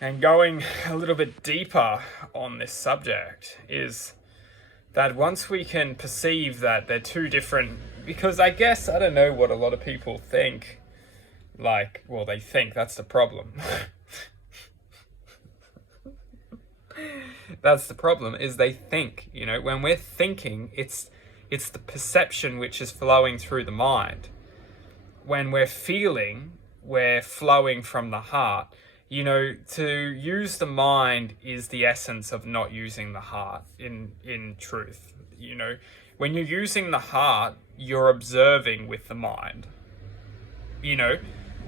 And going a little bit deeper on this subject is that once we can perceive that they're two different, because I guess, I don't know what a lot of people think, they think that's the problem. That's the problem, is they think, when we're thinking, it's the perception which is flowing through the mind. When we're feeling, we're flowing from the heart. To use the mind is the essence of not using the heart in truth. When you're using the heart, you're observing with the mind.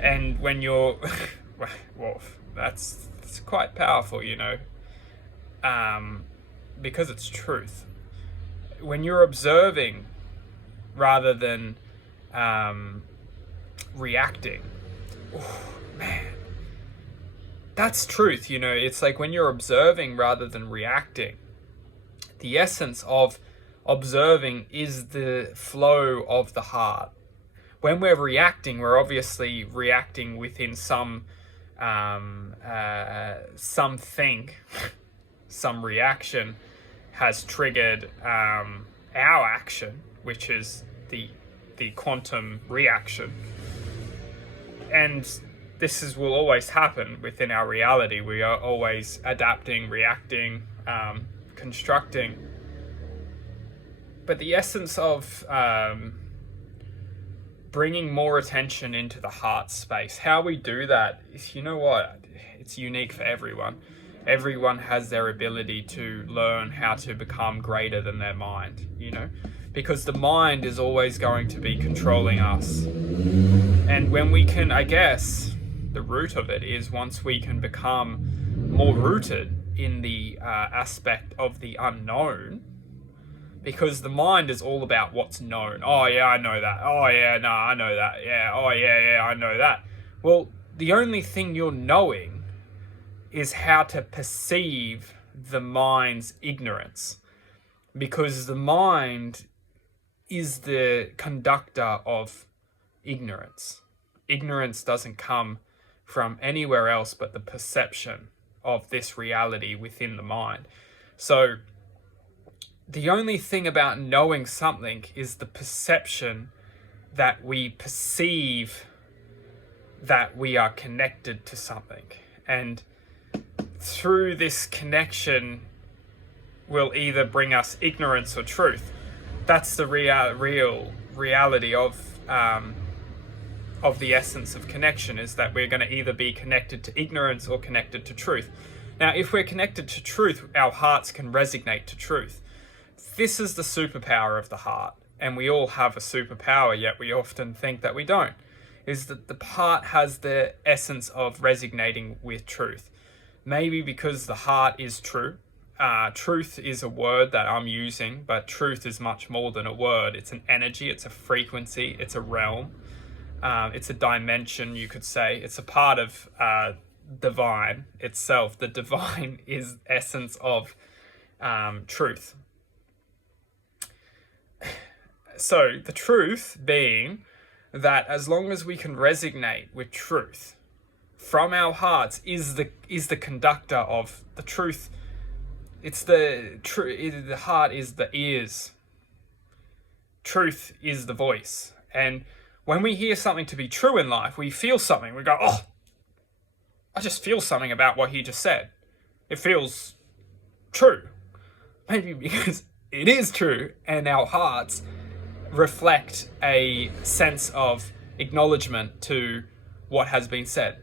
And when you're, well, that's quite powerful, because it's truth. When you're observing rather than reacting, man, that's truth. It's like when you're observing rather than reacting. The essence of observing is the flow of the heart. When we're reacting, we're obviously reacting within something, some reaction has triggered our action, which is the quantum reaction. And will always happen within our reality. We are always adapting, reacting, constructing. But the essence of bringing more attention into the heart space, how we do that is, it's unique for everyone. Everyone has their ability to learn how to become greater than their mind, because the mind is always going to be controlling us. And when we can, I guess, the root of it is once we can become more rooted in the aspect of the unknown, because the mind is all about what's known. Oh yeah, I know that. Oh yeah, no, I know that. Yeah, oh yeah, I know that. Well, the only thing you're knowing is how to perceive the mind's ignorance, because the mind is the conductor of ignorance. Ignorance doesn't come from anywhere else but the perception of this reality within the mind. So the only thing about knowing something is the perception that we perceive that we are connected to something. And through this connection will either bring us ignorance or truth. That's the real reality of the essence of connection, is that we're going to either be connected to ignorance or connected to truth. Now, if we're connected to truth, our hearts can resonate to truth. This is the superpower of the heart, and we all have a superpower, yet we often think that we don't, is that the heart has the essence of resonating with truth. Maybe because the heart is true. Truth is a word that I'm using, but truth is much more than a word. It's an energy, it's a frequency, it's a realm. It's a dimension, you could say. It's a part of divine itself. The divine is essence of truth. So the truth being that as long as we can resonate with truth from our hearts is the conductor of the truth. It's the heart is the ears. Truth is the voice. And when we hear something to be true in life, we feel something. We go, oh, I just feel something about what he just said. It feels true. Maybe because it is true, and our hearts reflect a sense of acknowledgement to what has been said.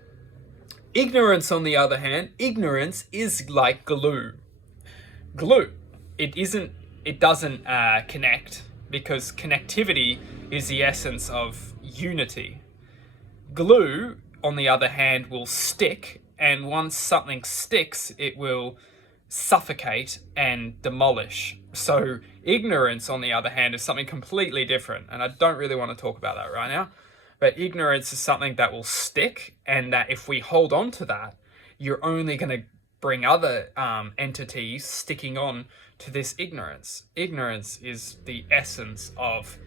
Ignorance, on the other hand, ignorance is like glue. Glue. It doesn't connect, because connectivity is the essence of unity. Glue, on the other hand, will stick, and once something sticks, it will suffocate and demolish. So ignorance, on the other hand, is something completely different, and I don't really want to talk about that right now. But ignorance is something that will stick, and that if we hold on to that, you're only going to bring other entities sticking on to this ignorance. Ignorance is the essence of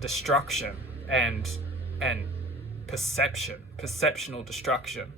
destruction and perception, perceptional destruction.